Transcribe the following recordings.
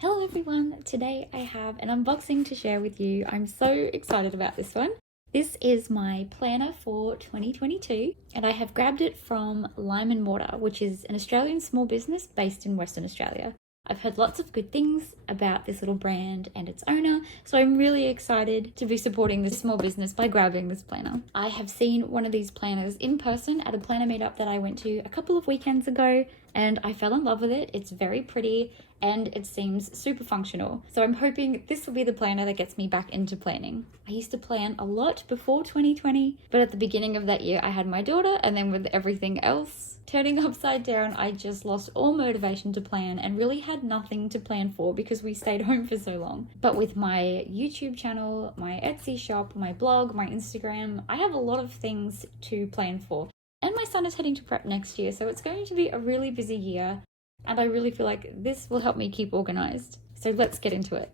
Hello everyone, today I have an unboxing to share with you. I'm so excited about this one. This is my planner for 2022 and I have grabbed it from Lime And Mortar, which is an Australian small business based in Western Australia. I've heard lots of good things about this little brand and its owner, so I'm really excited to be supporting this small business by grabbing this planner. I have seen one of these planners in person at a planner meetup that I went to a couple of weekends ago, and I fell in love with it. It's very pretty and it seems super functional. So I'm hoping this will be the planner that gets me back into planning. I used to plan a lot before 2020, but at the beginning of that year I had my daughter, and then with everything else turning upside down, I just lost all motivation to plan and really had nothing to plan for because we stayed home for so long. But with my YouTube channel, my Etsy shop, my blog, my Instagram, I have a lot of things to plan for. And my son is heading to prep next year, so it's going to be a really busy year. And I really feel like this will help me keep organized. So let's get into it.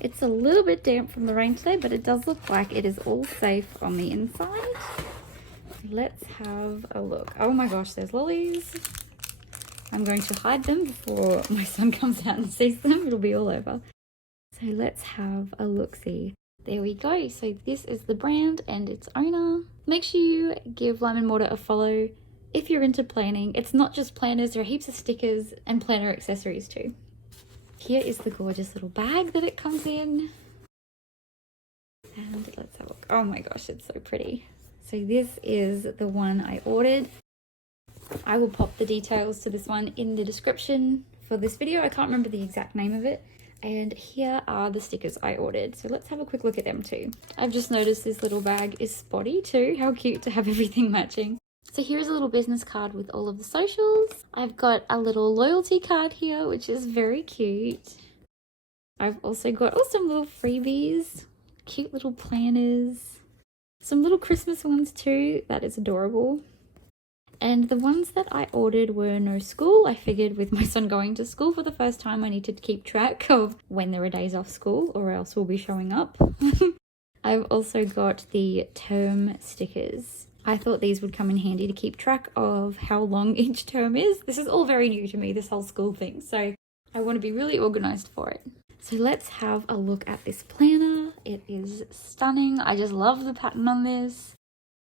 It's a little bit damp from the rain today, but it does look like it is all safe on the inside. Let's have a look. Oh my gosh, there's lollies. I'm going to hide them before my son comes out and sees them. It'll be all over. So let's have a look-see. There we go. So this is the brand and its owner. Make sure you give Lime and Mortar a follow if you're into planning. It's not just planners, there are heaps of stickers and planner accessories too. Here is the gorgeous little bag that it comes in. And let's have a look. Oh my gosh, it's so pretty. So this is the one I ordered. I will pop the details to this one in the description for this video. I can't remember the exact name of it. And here are the stickers I ordered. So let's have a quick look at them too. I've just noticed this little bag is spotty too. How cute to have everything matching. So here's a little business card with all of the socials. I've got a little loyalty card here, which is very cute. I've also got some little freebies, cute little planners, some little Christmas ones too. That is adorable. And the ones that I ordered were no school. I figured with my son going to school for the first time, I need to keep track of when there are days off school or else we'll be showing up. I've also got the term stickers. I thought these would come in handy to keep track of how long each term is. This is all very new to me, this whole school thing, so I want to be really organized for it. So let's have a look at this planner. It is stunning. I just love the pattern on this.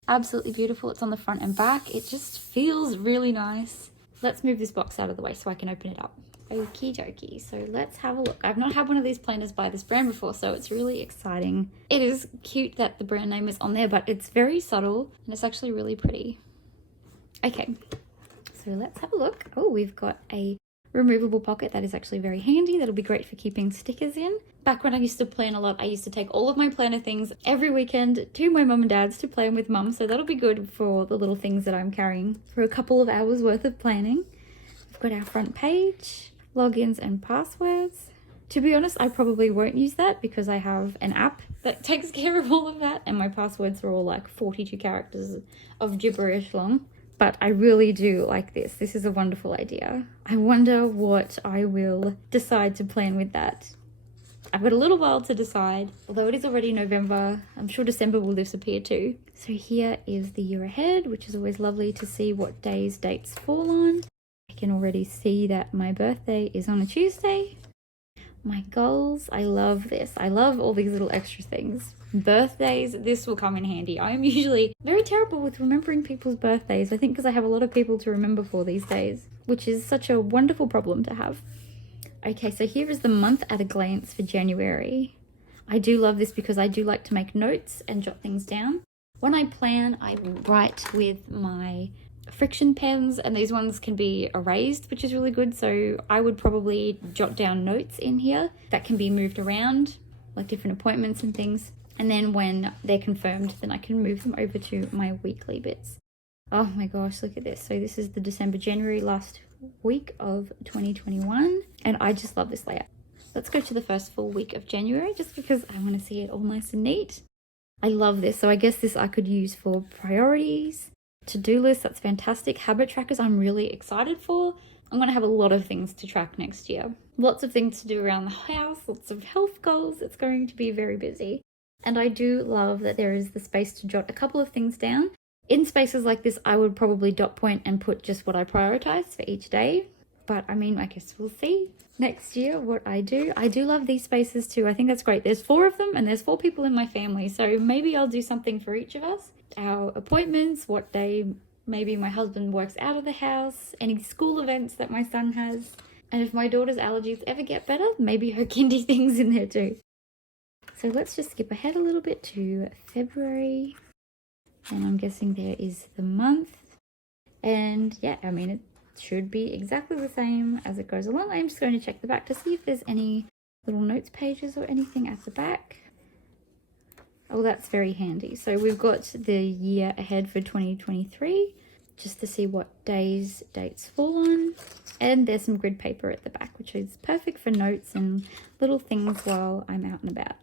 Absolutely beautiful. It's on the front and back. It just feels really nice. Let's move this box out of the way so I can open it up. Okie dokie. So let's have a look. I've not had one of these planners by this brand before, so it's really exciting. It is cute that the brand name is on there, but it's very subtle and it's actually really pretty. Okay, so let's have a look. Oh, we've got a removable pocket that is actually very handy. That'll be great for keeping stickers in. Back when I used to plan a lot, I used to take all of my planner things every weekend to my mum and dad's to plan with mum, so that'll be good for the little things that I'm carrying for a couple of hours worth of planning. We've got our front page, logins and passwords. To be honest, I probably won't use that because I have an app that takes care of all of that and my passwords are all like 42 characters of gibberish long. But I really do like this. This is a wonderful idea. I wonder what I will decide to plan with that. I've got a little while to decide, although it is already November. I'm sure December will disappear too. So here is the year ahead, which is always lovely to see what days dates fall on. I can already see that my birthday is on a Tuesday. My goals, I love this. I love all these little extra things. Birthdays, this will come in handy. I am usually very terrible with remembering people's birthdays, I think because I have a lot of people to remember for these days, which is such a wonderful problem to have. Okay, so here is the month at a glance for January. I do love this because I do like to make notes and jot things down. When I plan, I write with my friction pens, and these ones can be erased, which is really good. So I would probably jot down notes in here that can be moved around, like different appointments and things. And then when they're confirmed, then I can move them over to my weekly bits. Oh my gosh, look at this. So this is the January last week of 2021. And I just love this layout. Let's go to the first full week of January just because I want to see it all nice and neat. I love this. So I guess this I could use for priorities. To-do list, that's fantastic. Habit trackers, I'm really excited for. I'm going to have a lot of things to track next year. Lots of things to do around the house, lots of health goals. It's going to be very busy. And I do love that there is the space to jot a couple of things down In spaces like this, I would probably dot point and put just what I prioritize for each day. But I mean, I guess we'll see next year what I do. I do love these spaces too. I think that's great. There's 4 of them and there's 4 people in my family. So maybe I'll do something for each of us. Our appointments, what day maybe my husband works out of the house, any school events that my son has. And if my daughter's allergies ever get better, maybe her kindy things in there too. So let's just skip ahead a little bit to February. And I'm guessing there is the month. And yeah, I mean, it should be exactly the same as it goes along. I'm just going to check the back to see if there's any little notes pages or anything at the back. Oh, that's very handy. So we've got the year ahead for 2023, just to see what dates fall on. And there's some grid paper at the back, which is perfect for notes and little things while I'm out and about.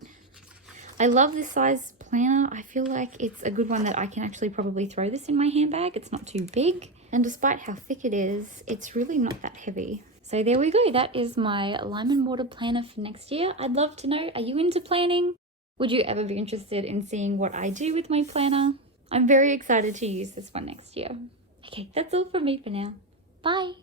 I love this size planner. I feel like it's a good one that I can actually probably throw this in my handbag. It's not too big. And despite how thick it is, it's really not that heavy. So there we go. That is my Lime and Mortar planner for next year. I'd love to know, are you into planning? Would you ever be interested in seeing what I do with my planner? I'm very excited to use this one next year. Okay, that's all from me for now. Bye.